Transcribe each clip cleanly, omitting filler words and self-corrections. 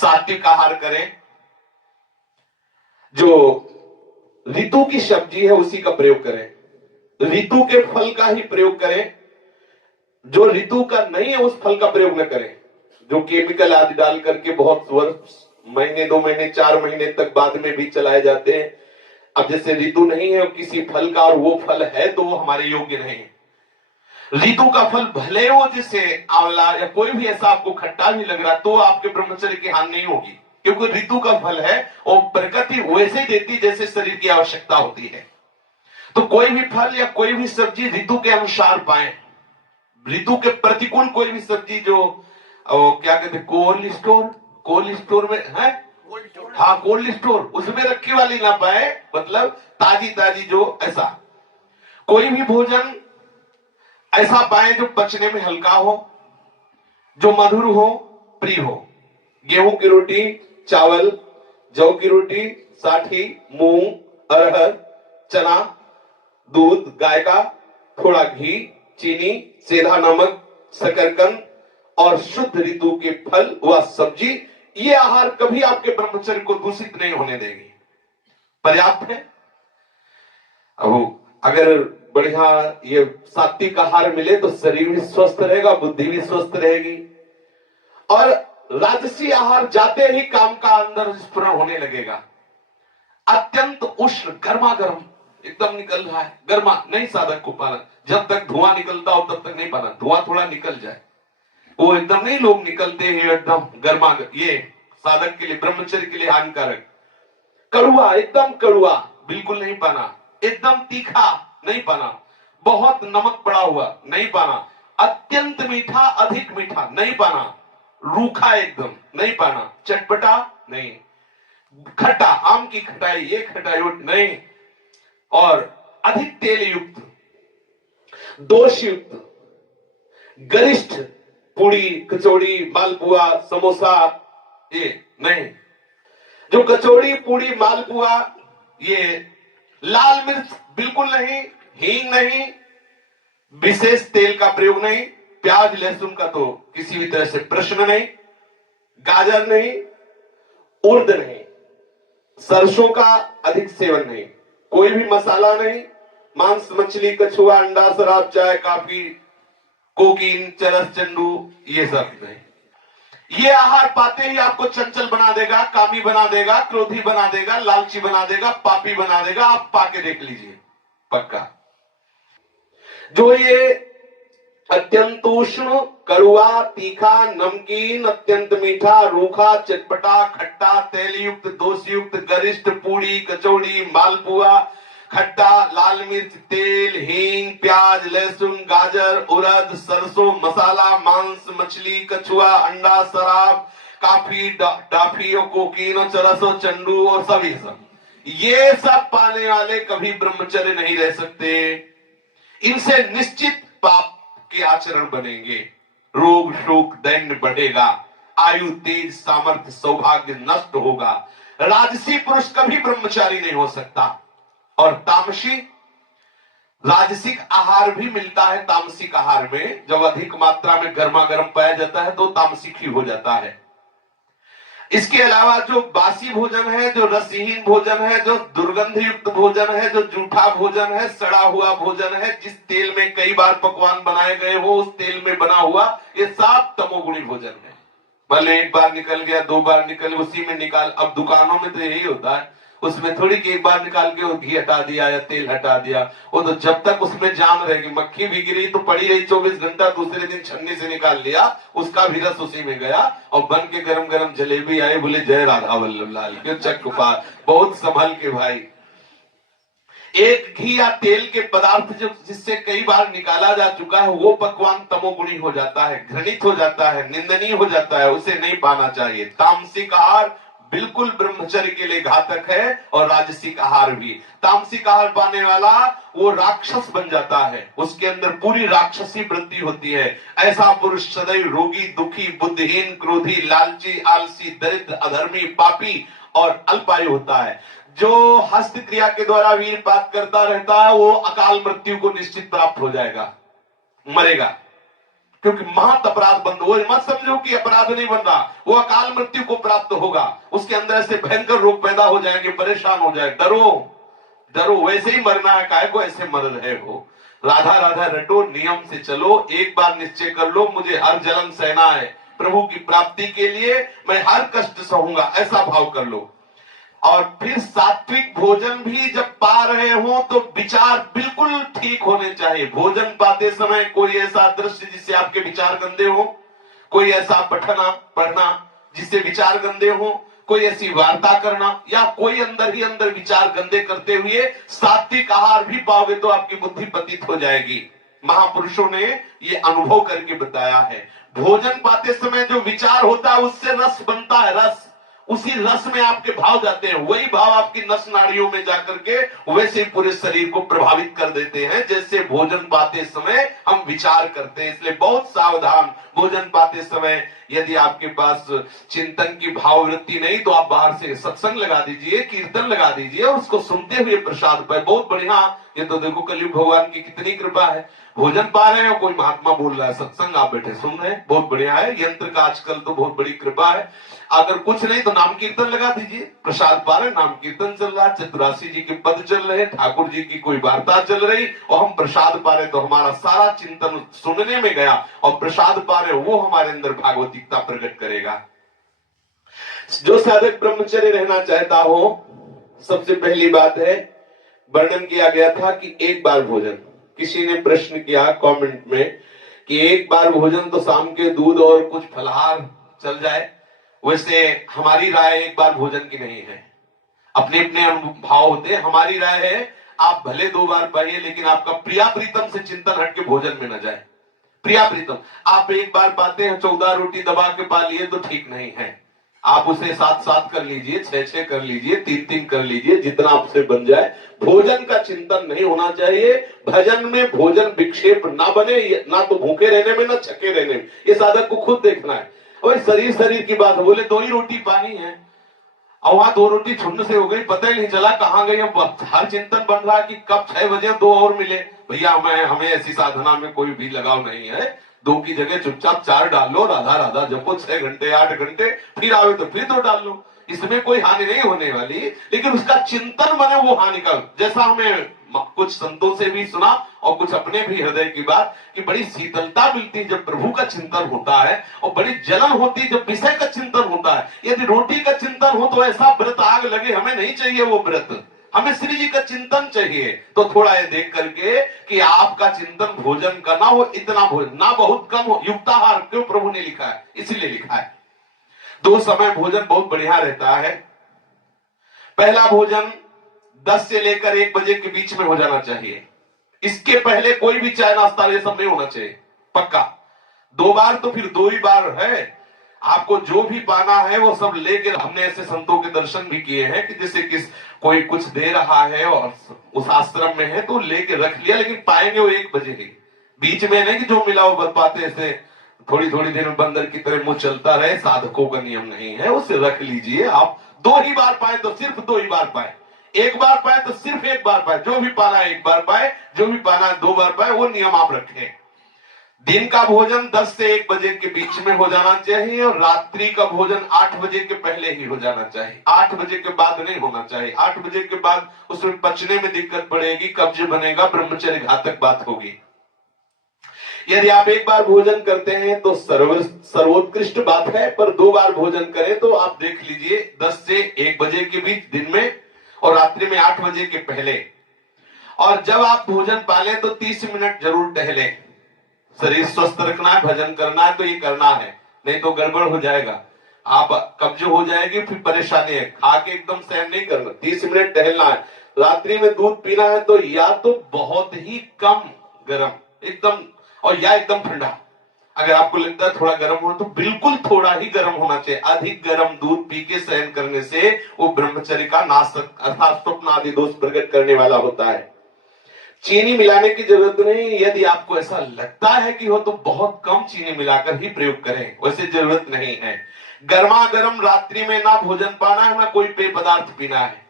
सात्विक आहार करें, जो ऋतु की सब्जी है उसी का प्रयोग करें, ऋतु के फल का ही प्रयोग करें, जो ऋतु का नहीं है उस फल का प्रयोग न करें, जो केमिकल आदि डाल करके बहुत वर्ष, महीने 2 महीने 4 महीने तक बाद में भी चलाए जाते हैं। अब जैसे ऋतु नहीं है किसी फल का और वो फल है तो वो हमारे योग्य नहीं है। ऋतु का फल भले हो, जैसे आंवला या कोई भी ऐसा आपको खट्टा भी लग रहा तो आपके ब्रह्मचर्य की हानि नहीं होगी, क्योंकि ऋतु का फल है और प्रकृति वैसे ही देती जैसे शरीर की आवश्यकता होती है। तो कोई भी फल या कोई भी सब्जी ऋतु के अनुसार पाए। ऋतु के प्रतिकूल कोई भी सब्जी जो क्या कहते हैं कोल्ड स्टोर में है, हाँ कोल्ड स्टोर, उसमें रखी वाली ना पाए, मतलब ताजी ताजी जो ऐसा कोई भी भोजन ऐसा पाए जो पचने में हल्का हो, जो मधुर हो, प्रिय हो। गेहूं की रोटी, चावल, जौ की रोटी, साठी, मूंग, अरहर, चना, दूध गाय का, थोड़ा घी, चीनी, सेंधा नमक, शकरकंद और शुद्ध ऋतु के फल व सब्जी, ये आहार कभी आपके ब्रह्मचर्य को दूषित नहीं होने देगी, पर्याप्त है। अब अगर बढ़िया ये सात्विक आहार मिले तो शरीर भी स्वस्थ रहेगा, बुद्धि भी स्वस्थ रहेगी। और राजसी आहार जाते ही काम का अंदर स्फुरण होने लगेगा। अत्यंत उष्ण गर्मा गर्म एकदम निकल रहा है, गर्मा नहीं साधक को पाना, जब तक धुआं निकलता हो तब तक नहीं पाना, धुआं थोड़ा निकल जाए, वो एकदम नहीं लोग निकलते हैं एकदम गर्मा, ये साधक के लिए ब्रह्मचर्य के लिए हानिकारक। कड़ुआ, एकदम कड़ुआ बिल्कुल नहीं पाना, एकदम तीखा नहीं पाना, बहुत नमक पड़ा हुआ नहीं पाना, अत्यंत मीठा अधिक मीठा नहीं पाना, रूखा एकदम नहीं पाना, चटपटा नहीं, खट्टा आम की खटाई ये खटाई नहीं, और अधिक तेल युक्त, दोष युक्त, गरिष्ठ पूड़ी कचौड़ी मालपुआ समोसा ये नहीं। जो कचौड़ी पूड़ी मालपुआ, ये लाल मिर्च बिल्कुल नहीं, हींग नहीं, विशेष तेल का प्रयोग नहीं, प्याज लहसुन का तो किसी भी तरह से प्रश्न नहीं, गाजर नहीं, उर्द नहीं, सरसों का अधिक सेवन नहीं, कोई भी मसाला नहीं, मांस मछली कछुआ अंडा शराब चाय कॉफी कोकीन चरस चंडू ये सब नहीं। ये आहार पाते ही आपको चंचल बना देगा, कामी बना देगा, क्रोधी बना देगा, लालची बना देगा, पापी बना देगा। आप पाके देख लीजिए पक्का। जो ये अत्यंत उष्ण कड़ुआ तीखा नमकीन अत्यंत मीठा रूखा चटपटा खट्टा तेल युक्त दोष युक्त गरिष्ठ पूड़ी कचौड़ी मालपुआ खट्टा लाल मिर्च तेल हींग प्याज लहसुन गाजर उड़द सरसों मसाला मांस मछली कछुआ अंडा शराब काफी डाफी और कोकीन और चरस और चंडू और सभी सब, ये सब पाने वाले कभी ब्रह्मचर्य नहीं रह सकते। इनसे निश्चित पाप के आचरण बनेंगे, रोग शोक दैन्य बढ़ेगा, आयु तेज सामर्थ्य सौभाग्य नष्ट होगा। राजसी पुरुष कभी ब्रह्मचारी नहीं हो सकता। और तामसी राजसिक आहार भी मिलता है। तामसिक आहार में जब अधिक मात्रा में गर्मा गर्म पाया जाता है तो तामसिक ही हो जाता है। इसके अलावा जो बासी भोजन है, जो रसहीन भोजन है, जो दुर्गंध युक्त भोजन है, जो जूठा भोजन है, सड़ा हुआ भोजन है, जिस तेल में कई बार पकवान बनाए गए हो उस तेल में बना हुआ, ये सब तमोगुणी भोजन है। भले एक बार निकल गया 2 बार निकल उसी में निकाल, अब दुकानों में तो यही होता है, उसमें थोड़ी कि एक बार निकाल के वो घी हटा दिया या तेल हटा दिया, वो तो जब तक उसमें जान रहेगी, मक्खी भी गिरी तो पड़ी रही 24 घंटा, दूसरे दिन छन्नी से निकाल लिया, उसका भी रस उसी में गया और बन के गरम गरम जलेबी आए, बोले जय राधा वल्लभ लाल क्यों चक पार, बहुत संभल के भाई। एक घी या तेल के पदार्थ जो जिससे कई बार निकाला जा चुका है वो पकवान तमोगुणी हो जाता है, घृणित हो जाता है, निंदनीय हो जाता है, उसे नहीं पाना चाहिए। तामसिक आहार बिल्कुल ब्रह्मचर्य के लिए घातक है और राजसिक आहार भी। तामसिक आहार पाने वाला वो राक्षस बन जाता है, उसके अंदर पूरी राक्षसी वृत्ति होती है। ऐसा पुरुष सदैव रोगी दुखी बुद्धिहीन क्रोधी लालची आलसी दरिद्र अधर्मी पापी और अल्पायु होता है। जो हस्त क्रिया के द्वारा वीरपात करता रहता है वो अकाल मृत्यु को निश्चित प्राप्त हो जाएगा, मरेगा। क्योंकि महत अपराध बंद हो, मत समझो कि अपराध नहीं बन रहा, वो अकाल मृत्यु को प्राप्त होगा, उसके अंदर से भयंकर रोग पैदा हो जाएंगे, परेशान हो जाए। डरो डरो, वैसे ही मरना है, काहे को ऐसे मर रहे हो। राधा राधा रटो, नियम से चलो, एक बार निश्चय कर लो मुझे हर जन्म सहना है, प्रभु की प्राप्ति के लिए मैं हर कष्ट सहूंगा, ऐसा भाव कर लो। और फिर सात्विक भोजन भी जब पा रहे हो तो विचार बिल्कुल ठीक होने चाहिए। भोजन पाते समय कोई ऐसा दृश्य जिससे आपके विचार गंदे हो, कोई ऐसा पढ़ना जिससे विचार गंदे हो, कोई ऐसी वार्ता करना, या कोई अंदर ही अंदर विचार गंदे करते हुए सात्विक आहार भी पाओगे तो आपकी बुद्धि पतित हो जाएगी। महापुरुषों ने ये अनुभव करके बताया है। भोजन पाते समय जो विचार होता है उससे रस बनता है, रस, उसी रस में आपके भाव जाते हैं, वही भाव आपकी नस नाड़ियों में जाकर के वैसे ही पूरे शरीर को प्रभावित कर देते हैं जैसे भोजन पाते समय हम विचार करते हैं। इसलिए बहुत सावधान, भोजन पाते समय यदि आपके पास चिंतन की भाववृत्ति नहीं तो आप बाहर से सत्संग लगा दीजिए, कीर्तन लगा दीजिए और उसको सुनते हुए प्रसाद पाए, बहुत बढ़िया। ये तो देखो कलयुग भगवान की कितनी कृपा है, भोजन पा रहे हो, कोई महात्मा बोल रहा है, सत्संग आप बैठे सुन रहे हैं, बहुत बढ़िया है। यंत्र का आजकल तो बहुत बड़ी कृपा है। अगर कुछ नहीं तो नाम कीर्तन लगा दीजिए, प्रसाद पा रहे, नाम कीर्तन चल रहा, चतुरासी जी के पद चल रहे, ठाकुर जी की कोई वार्ता चल रही और हम प्रसाद पा रहे, तो हमारा सारा चिंतन सुनने में गया और प्रसाद पा रहे, वो हमारे अंदर भागवतिकता प्रकट करेगा। जो साधक ब्रह्मचर्य रहना चाहता हो, सबसे पहली बात है, वर्णन किया गया था कि एक बार भोजन, किसी ने प्रश्न किया कमेंट में कि एक बार भोजन तो शाम के दूध और कुछ फलहार चल जाए, वैसे हमारी राय एक बार भोजन की नहीं है, अपने अपने भाव होते हैं। हमारी राय है आप भले 2 बार पाइए लेकिन आपका प्रिया प्रीतम से चिंतन हट के भोजन में न जाए। प्रिया प्रीतम आप एक बार पाते हैं, 14 रोटी दबा के पा लिए तो ठीक नहीं है, आप उसे 7-7 कर लीजिए, 6-6 कर लीजिए, 3-3 कर लीजिए, जितना आपसे बन जाए। भोजन का चिंतन नहीं होना चाहिए, भजन में भोजन विक्षेप ना बने, ना तो भूखे रहने में ना छके रहने में, ये साधक को खुद देखना है। और शरीर की बात, बोले 2 ही रोटी पानी है और वहां 2 रोटी छुन्न से हो गई, पता ही नहीं चला कहां गई। अब हर चिंतन बन रहा कि कब 6 बजे 2 और मिले। भैया हमें ऐसी साधना में कोई भी लगाव नहीं है, 2 की जगह चुपचाप 4 डाल लो, राधा राधा जपो 6 घंटे 8 घंटे, फिर आवे तो फिर 2 डाल लो, इसमें कोई हानि नहीं होने वाली। लेकिन उसका चिंतन बने वो हानि का, जैसा हमें कुछ संतों से भी सुना और कुछ अपने भी हृदय की बात कि बड़ी शीतलता मिलती है जब प्रभु का चिंतन होता है, और बड़ी जलन होती है जब विषय का चिंतन होता है। यदि रोटी का चिंतन हो तो ऐसा व्रत आग लगे, हमें नहीं चाहिए वो व्रत, हमें श्री जी का चिंतन चाहिए। तो थोड़ा ये देख करके कि आपका चिंतन भोजन का ना हो, इतना भोजन ना बहुत कम हो, युक्ताहार क्यों प्रभु ने लिखा है, इसलिए लिखा है 2 समय भोजन बहुत बढ़िया रहता है। पहला भोजन 10 से लेकर 1 बजे के बीच में हो जाना चाहिए, इसके पहले कोई भी चाय नाश्ता ये सब नहीं होना चाहिए, पक्का। 2 बार तो फिर 2 ही बार है, आपको जो भी पाना है वो सब लेकर, हमने ऐसे संतों के दर्शन भी किए हैं कि जैसे कोई कुछ दे रहा है और उस आश्रम में है तो लेके रख लिया, लेकिन पाएंगे वो 1 बजे ही, बीच में नहीं कि जो मिला वो पाते ऐसे थोड़ी थोड़ी देर में बंदर की तरह मुंह चलता रहे, साधकों का नियम नहीं है, उसे रख लीजिए। आप 2 ही बार पाए तो सिर्फ 2 ही बार पाए, 1 बार पाए तो सिर्फ 1 बार पाए, जो भी पाना है 1 बार पाए, जो भी पाना है 2 बार पाए, वो नियम आप रखें। दिन का भोजन 10 से 1 बजे के बीच में हो जाना चाहिए और रात्रि का भोजन 8 बजे के पहले ही हो जाना चाहिए, 8 बजे के बाद नहीं होना चाहिए। 8 बजे के बाद उसमें पचने में दिक्कत पड़ेगी, कब्ज बनेगा, ब्रह्मचर्य घातक बात होगी। यदि आप 1 बार भोजन करते हैं तो सर्वोत्कृष्ट बात है, पर 2 बार भोजन करें तो आप देख लीजिए 10 से 1 बजे के बीच दिन में और रात्रि में 8 बजे के पहले। और जब आप भोजन पालें तो 30 मिनट जरूर टहलें, शरीर स्वस्थ रखना है, भजन करना है तो ये करना है, नहीं तो गड़बड़ हो जाएगा, आप कब्ज हो जाएगी, फिर परेशानी है। खा के एकदम सहन नहीं करना, 30 मिनट टहलना है। रात्रि में दूध पीना है तो या तो बहुत ही कम गर्म एकदम, और या एकदम ठंडा। अगर आपको लगता है थोड़ा गर्म हो तो बिल्कुल थोड़ा ही गर्म होना चाहिए। अधिक गर्म दूध पी के सहन करने से वो ब्रह्मचर्य का नाश अर्थात स्वप्न आदि दोष प्रकट करने वाला होता है। चीनी मिलाने की जरूरत नहीं, यदि आपको ऐसा लगता है कि हो तो बहुत कम चीनी मिलाकर ही प्रयोग करें, वैसे जरूरत नहीं है। गर्मा गर्म रात्रि में ना भोजन पाना है ना कोई पेय पदार्थ पीना है,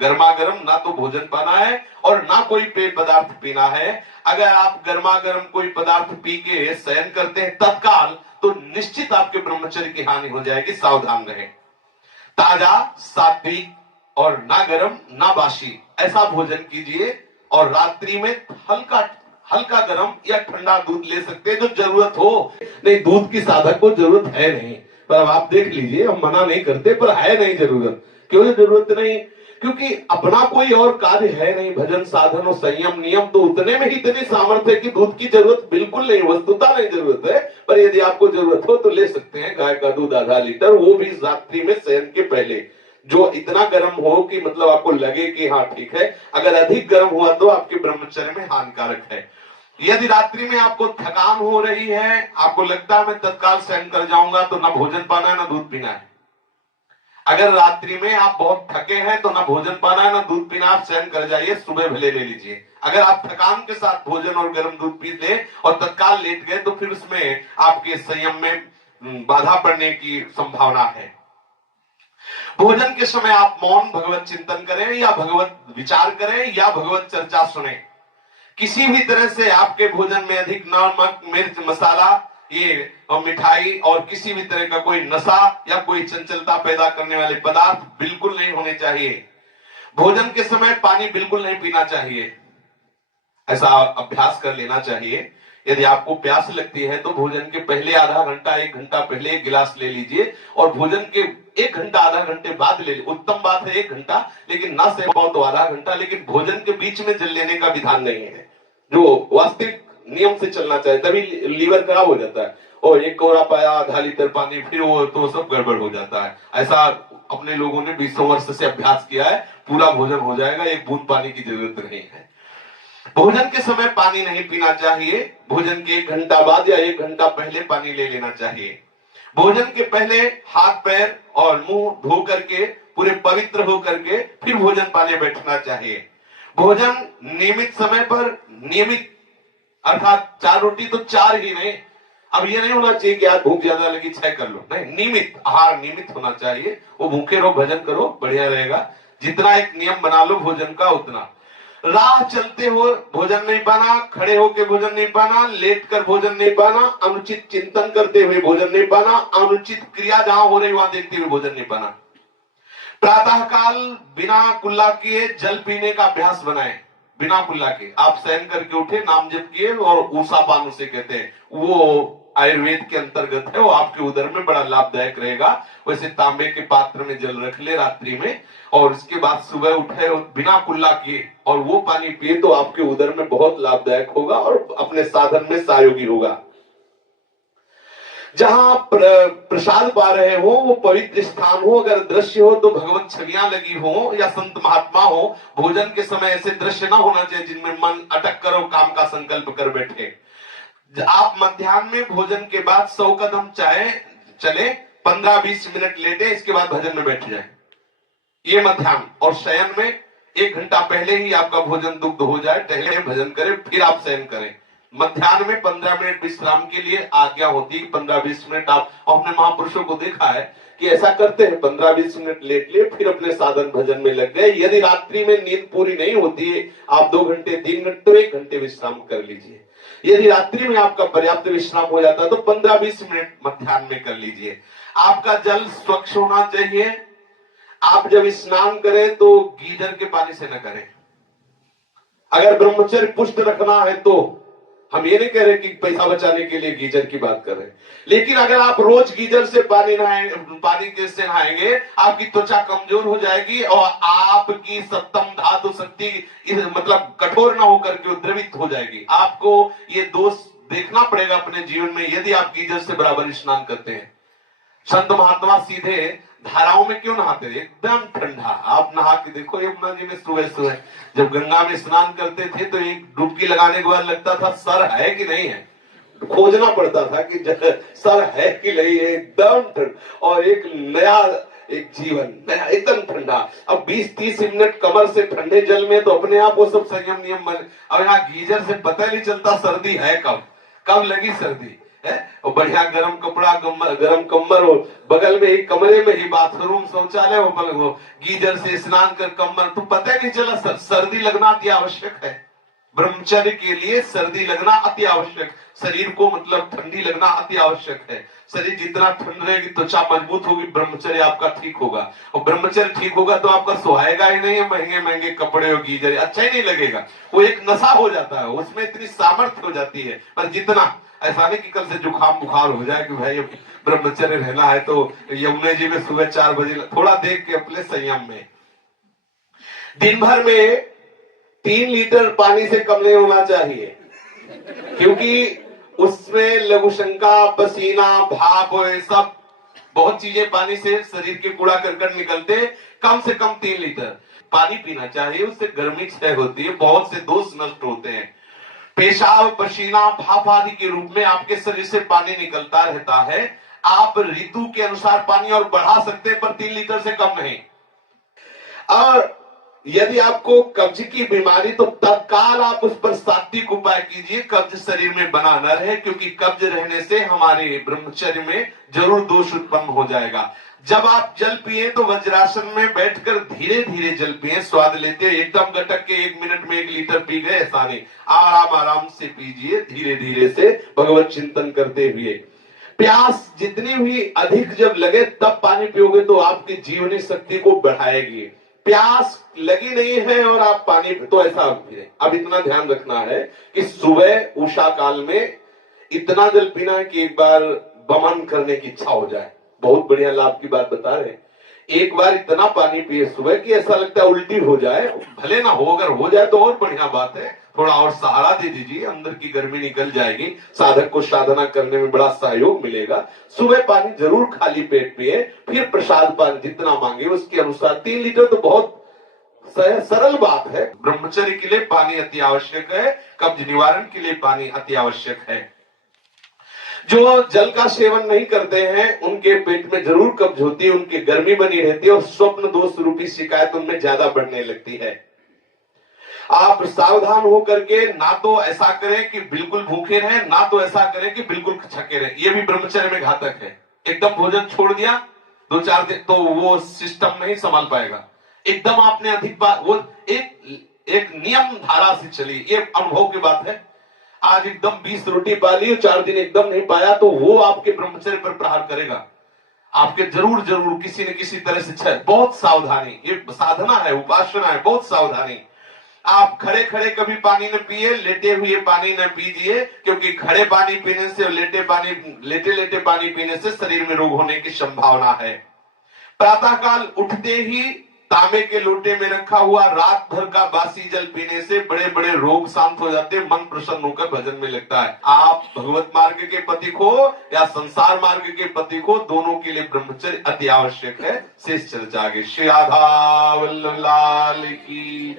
गर्मा गर्म ना तो भोजन पाना है और ना कोई पेय पदार्थ पीना है। अगर आप गर्मा गर्म कोई पदार्थ पी के शयन करते हैं तत्काल, तो निश्चित आपके ब्रह्मचर्य की हानि हो जाएगी, सावधान रहें। ताजा, सात्विक और ना गर्म ना बासी ऐसा भोजन कीजिए। और रात्रि में हल्का हल्का गर्म या ठंडा दूध ले सकते हैं जो जरूरत हो। नहीं, दूध की साधक को जरूरत है नहीं, पर आप देख लीजिए, हम मना नहीं करते, पर है नहीं जरूरत। क्यों जरूरत नहीं? क्योंकि अपना कोई और कार्य है नहीं, भजन साधन और संयम नियम तो उतने में ही इतनी सामर्थ्य है कि दूध की जरूरत बिल्कुल नहीं, वस्तुता नहीं जरूरत है। पर यदि आपको जरूरत हो तो ले सकते हैं गाय का दूध आधा लीटर, वो भी रात्रि में शयन के पहले, जो इतना गर्म हो कि मतलब आपको लगे कि हाँ ठीक है। अगर अधिक गर्म हुआ तो आपके ब्रह्मचर्य में हानिकारक है। यदि रात्रि में आपको थकान हो रही है, आपको लगता है मैं तत्काल शयन कर जाऊंगा, तो ना भोजन पाना है ना दूध पीना है। अगर रात्रि में आप बहुत थके हैं तो ना भोजन पाना है ना दूध पीना, आप शयन कर जाइए, सुबह भले ले लीजिए। अगर आप थकान के साथ भोजन और गर्म दूध पी ले और तत्काल लेट गए तो फिर उसमें आपके संयम में बाधा पड़ने की संभावना है। भोजन के समय आप मौन भगवत चिंतन करें या भगवत विचार करें या भगवत चर्चा सुने। किसी भी तरह से आपके भोजन में अधिक नमक, मिर्च, मसाला, ये और मिठाई और किसी भी तरह का कोई नशा या कोई चंचलता पैदा करने वाले पदार्थ बिल्कुल नहीं होने चाहिए। भोजन के समय पानी बिल्कुल नहीं पीना चाहिए, ऐसा अभ्यास कर लेना चाहिए। यदि आपको प्यास लगती है तो भोजन के पहले आधा घंटा 1 घंटा पहले 1 गिलास ले लीजिए और भोजन के 1 घंटा आधा घंटे बाद ले लीजिए। उत्तम बात है 1 घंटा, लेकिन ना से पाओ तो आधा घंटा, लेकिन भोजन के बीच में जल लेने का विधान नहीं है, जो वास्तविक नियम से चलना चाहिए। तभी लीवर खराब हो जाता है, और एक कोरा पाया आधा लीटर पानी, फिर वो तो सब गड़बड़ हो जाता है। ऐसा अपने लोगों ने 20 वर्ष से अभ्यास किया है, पूरा भोजन हो जाएगा, एक बूंद पानी की जरूरत नहीं है। भोजन के समय पानी नहीं पीना चाहिए, भोजन के 1 घंटा बाद या 1 घंटा पहले पानी ले लेना चाहिए। भोजन के पहले हाथ पैर और मुंह धो करके पूरे पवित्र हो करके फिर भोजन पाने बैठना चाहिए। भोजन नियमित समय पर, नियमित अर्थात 4 रोटी तो 4 ही नहीं। अब ये नहीं होना चाहिए कि आज भूख ज्यादा लगी 6 कर लो, नहीं, नियमित आहार नियमित होना चाहिए। वो भूखे रहो भजन करो, बढ़िया रहेगा। जितना एक नियम बना लो भोजन का उतना। राह चलते हो भोजन नहीं पाना, खड़े होकर भोजन नहीं पाना, लेट कर भोजन नहीं पाना, अनुचित चिंतन करते हुए भोजन नहीं पाना, अनुचित क्रिया जहां हो रही वहां देखते हुए भोजन नहीं पाना। प्रातः काल बिना कुल्ला किए जल पीने का अभ्यास बनाएं। बिना कुल्ला के आप शयन करके उठे, नाम जप किए, और ऊषा पान उसे कहते हैं, वो आयुर्वेद के अंतर्गत है, वो आपके उदर में बड़ा लाभदायक रहेगा। वैसे तांबे के पात्र में जल रख ले रात्रि में, और उसके बाद सुबह उठे बिना कुल्ला किए और वो पानी पिए तो आपके उदर में बहुत लाभदायक होगा और अपने साधन में सहयोगी होगा। जहां प्रसाद पा रहे हो वो पवित्र स्थान हो, अगर दृश्य हो तो भगवत छवियां लगी हो या संत महात्मा हो। भोजन के समय ऐसे दृश्य ना होना चाहिए जिनमें मन अटक कर काम का संकल्प कर बैठे। आप मध्याह्न में भोजन के बाद 100 कदम चाहे चले, 15-20 मिनट लेटे, इसके बाद भजन में बैठ जाए, ये मध्याह्न। और शयन में 1 घंटा पहले ही आपका भोजन दुग्ध हो जाए, टहले भजन करें, फिर आप शयन करें। मध्याह्न में 15 मिनट विश्राम के लिए आज्ञा होती है, 15-20 मिनट आप अपने महापुरुषों को देखा है कि ऐसा करते हैं, 15-20 मिनट लेट लिए फिर अपने साधन भजन में लग गए। यदि रात्रि में नींद पूरी नहीं होती है, आप 2 घंटे 3 घंटे तो 1 घंटे विश्राम कर लीजिए। यदि रात्रि में आपका पर्याप्त विश्राम हो जाता है तो 15-20 मिनट मध्याह्न में कर लीजिए। आपका जल स्वच्छ होना चाहिए। आप जब स्नान करें तो गीजर के पानी से न करें। अगर ब्रह्मचर्य पुष्ट रखना है तो, हम ये नहीं कह रहे कि पैसा बचाने के लिए गीजर की बात कर रहे हैं, लेकिन अगर आप रोज गीजर से पानी के से नहाएंगे, आपकी त्वचा कमजोर हो जाएगी और आपकी सप्तम धातु शक्ति मतलब कठोर ना होकर के उद्रवित हो जाएगी। आपको ये दोष देखना पड़ेगा अपने जीवन में यदि आप गीजर से बराबर स्नान करते हैं। संत महात्मा सीधे धाराओं में क्यों नहाते थे? एकदम ठंडा। आप नहा के देखो यमुना जी में सुबह सुबह जब गंगा में स्नान करते थे तो एक डुबकी लगाने के बाद लगता था सर है कि नहीं है, खोजना पड़ता था कि सर है कि नहीं है, एकदम ठंड। और एक नया एक जीवन नया एकदम ठंडा। अब 20-30 मिनट कमर से ठंडे जल में तो अपने आप वो सब संयम नियम बने। अब यहाँ गीजर से पता नहीं चलता सर्दी है कब लगी सर्दी। है, और बढ़िया गर्म कपड़ा, गर्म कम्बल हो, बगल में ही कमरे में ही बाथरूम शौचालय हो, गीजर से स्नान कर कम्बल, तो पता ही नहीं चला सर्दी लगना अति आवश्यक है। ब्रह्मचर्य के लिए सर्दी लगना अति आवश्यक, शरीर को मतलब ठंडी लगना अति आवश्यक है। शरीर जितना ठंड रहेगी, त्वचा मजबूत होगी, ब्रह्मचर्य आपका ठीक होगा, और ब्रह्मचर्य ठीक होगा तो आपका सुहाएगा ही नहीं है, महंगे महंगे कपड़े और गीजर अच्छा ही नहीं लगेगा, वो एक नशा हो जाता है, उसमें इतनी सामर्थ्य हो जाती है। पर जितना ऐसा नहीं कि कल से जुकाम बुखार हो जाए कि भाई ब्रह्मचर्य रहना है तो यमुना जी में सुबह 4 बजे, थोड़ा देख के अपने संयम में। दिन भर में 3 लीटर पानी से कम नहीं होना चाहिए, क्योंकि उसमें लघुशंका, पसीना, भाप, सब बहुत चीजें पानी से शरीर के कूड़ा करकट निकलते। कम से कम 3 लीटर पानी पीना चाहिए, उससे गर्मी क्षय होती है, बहुत से दोष नष्ट होते हैं। पेशाब, पसीना, भाप आदि के रूप में आपके शरीर से पानी निकलता रहता है। आप ऋतु के अनुसार पानी और बढ़ा सकते हैं, पर 3 लीटर से कम नहीं। और यदि आपको कब्ज की बीमारी, तो तत्काल आप उस पर सात्विक उपाय कीजिए, कब्ज शरीर में बना न रहे, क्योंकि कब्ज रहने से हमारे ब्रह्मचर्य में जरूर दोष उत्पन्न हो जाएगा। जब आप जल पिए तो वज्रासन में बैठकर धीरे धीरे जल पिए, स्वाद लेते, एकदम गटक के 1 मिनट में 1 लीटर पी गए ऐसा नहीं, आराम आराम से पीजिए, धीरे धीरे से भगवत चिंतन करते हुए। प्यास जितनी भी अधिक जब लगे तब पानी पियोगे तो आपकी जीवनी शक्ति को बढ़ाएगी। प्यास लगी नहीं है और आप पानी, तो ऐसा अब इतना ध्यान रखना है कि सुबह उषा काल में इतना जल पीना है कि एक बार वमन करने की इच्छा हो जाए। बहुत बढ़िया लाभ की बात बता रहे हैं। एक बार इतना पानी पिए सुबह कि ऐसा लगता है उल्टी हो जाए, भले ना हो, अगर हो जाए तो और बढ़िया बात है, थोड़ा और सहारा दे दीजिए, अंदर की गर्मी निकल जाएगी, साधक को साधना करने में बड़ा सहयोग मिलेगा। सुबह पानी जरूर खाली पेट पिए, फिर प्रसाद पान जितना मांगे उसके अनुसार। 3 लीटर तो बहुत सरल बात है। ब्रह्मचर्य के लिए पानी अति आवश्यक है, कब्ज निवारण के लिए पानी अति आवश्यक है। जो जल का सेवन नहीं करते हैं उनके पेट में जरूर कब्ज होती है, उनकी गर्मी बनी रहती है, और स्वप्न दोष रूपी शिकायत उनमें ज्यादा बढ़ने लगती है। आप सावधान होकर के ना तो ऐसा करें कि बिल्कुल भूखे रहें, ना तो ऐसा करें कि बिल्कुल छके रहें, ये भी ब्रह्मचर्य में घातक है। एकदम भोजन छोड़ दिया 2-4 दिन तो वो सिस्टम नहीं संभाल पाएगा। एकदम आपने अधिक बार, वो एक नियम धारा से चली, ये अनुभव की बात है। आज एकदम 20 रोटी पा ली, 4 दिन एकदम नहीं पाया, तो वो आपके ब्रह्मचर्य पर प्रहार करेगा। आपके जरूर जरूर किसी न किसी तरह से बहुत सावधानी, ये साधना है, उपासना है, बहुत सावधानी। आप खड़े खड़े कभी पानी न पिए, लेटे हुए पानी न पीजिए, क्योंकि खड़े पानी पीने से और लेटे लेटे पानी पीने से शरीर में रोग होने की संभावना है। प्रातःकाल उठते ही तांबे के लोटे में रखा हुआ रात भर का बासी जल पीने से बड़े बड़े रोग शांत हो जाते, मन प्रसन्न होकर भजन में लगता है। आप भगवत मार्ग के पथिक हो या संसार मार्ग के पथिक हो, दोनों के लिए ब्रह्मचर्य अति आवश्यक है। शेष चर्चा आगे। श्री राधा वल्लभ लाल की।